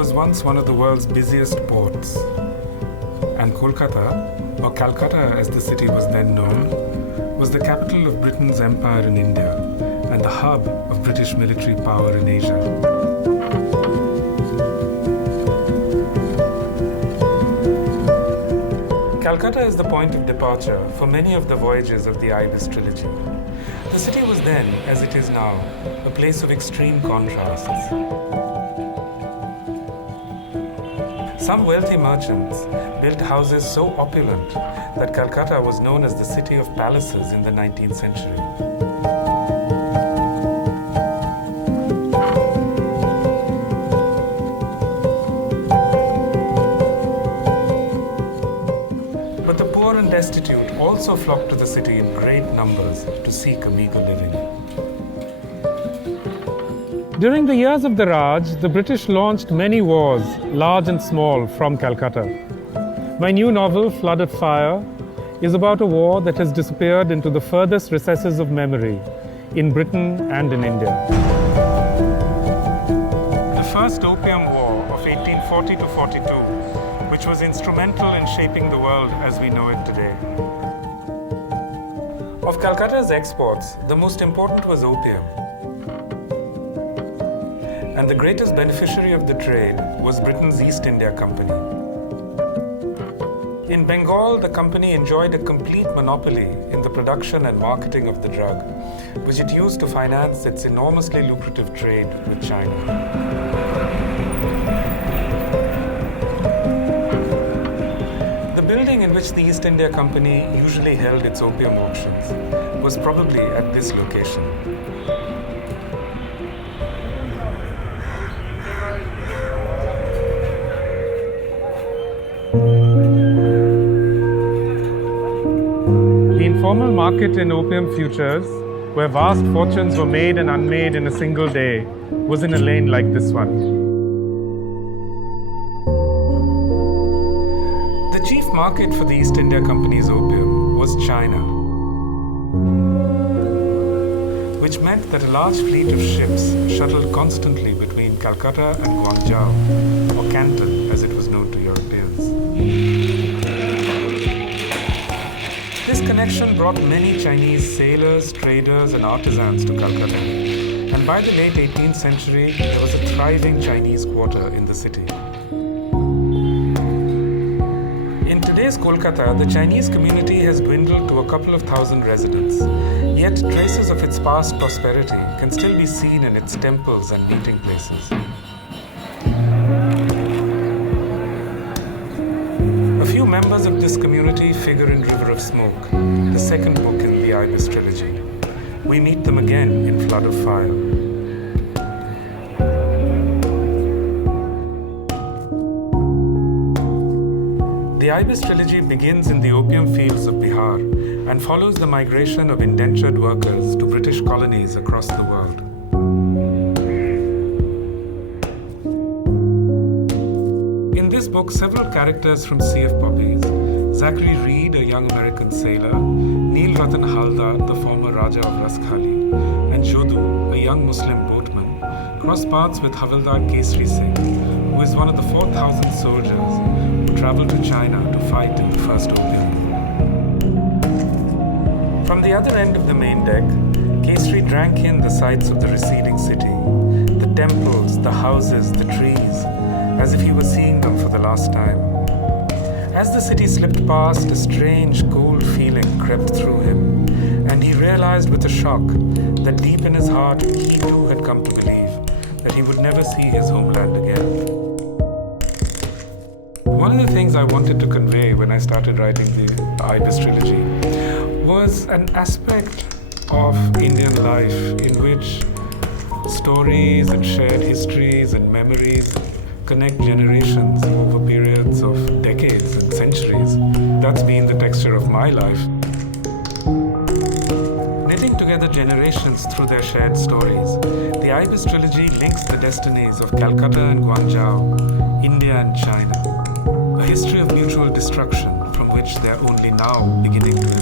was once one of the world's busiest ports, and Kolkata, or Calcutta as the city was then known, was the capital of Britain's empire in India and the hub of British military power in Asia. Calcutta is the point of departure for many of the voyages of the Ibis Trilogy. The city was then, as it is now, a place of extreme contrasts. Some wealthy merchants built houses so opulent that Calcutta was known as the city of palaces in the 19th century. But the poor and destitute also flocked to the city in great numbers to seek a meager living. During the years of the Raj, the British launched many wars, large and small, from Calcutta. My new novel, Flood of Fire, is about a war that has disappeared into the furthest recesses of memory in Britain and in India. The first Opium War of 1840 to 42, which was instrumental in shaping the world as we know it today. Of Calcutta's exports, the most important was opium. And the greatest beneficiary of the trade was Britain's East India Company. In Bengal, the company enjoyed a complete monopoly in the production and marketing of the drug, which it used to finance its enormously lucrative trade with China. The building in which the East India Company usually held its opium auctions was probably at this location. The informal market in opium futures, where vast fortunes were made and unmade in a single day, was in a lane like this one. The chief market for the East India Company's opium was China, which meant that a large fleet of ships shuttled constantly between Calcutta and Guangzhou, or Canton as it was known to Europeans. This connection brought many Chinese sailors, traders, and artisans to Calcutta, and by the late 18th century, there was a thriving Chinese quarter in the city. In today's Kolkata, the Chinese community has dwindled to a couple of thousand residents, yet traces of its past prosperity can still be seen in its temples and meeting places. A few members of this community figure in River of Smoke, the second book in the Ibis Trilogy. We meet them again in Flood of Fire. The Ibis Trilogy begins in the opium fields of Bihar and follows the migration of indentured workers to British colonies across the world. In this book, several characters from Sea of Poppies, Zachary Reed, a young American sailor, Neil Ratan Haldar, the former Raja of Raskhali, and Jodu, a young Muslim boatman, cross paths with Havildar Kesri Singh, who is one of the 4,000 soldiers who traveled to China to fight in the First Opium. From the other end of the main deck, Kesri drank in the sights of the receding city, the temples, the houses, the trees, as if he was seeing them for the last time. As the city slipped past, a strange, cold feeling crept through him, and he realized with a shock that deep in his heart, he too had come to believe that he would never see his homeland again. One of the things I wanted to convey when I started writing the Ibis Trilogy was an aspect of Indian life in which stories and shared histories and memories connect generations over periods of decades and centuries. That's been the texture of my life. Knitting together generations through their shared stories, the Ibis Trilogy links the destinies of Calcutta and Guangzhou, India and China, a history of mutual destruction from which they're only now beginning to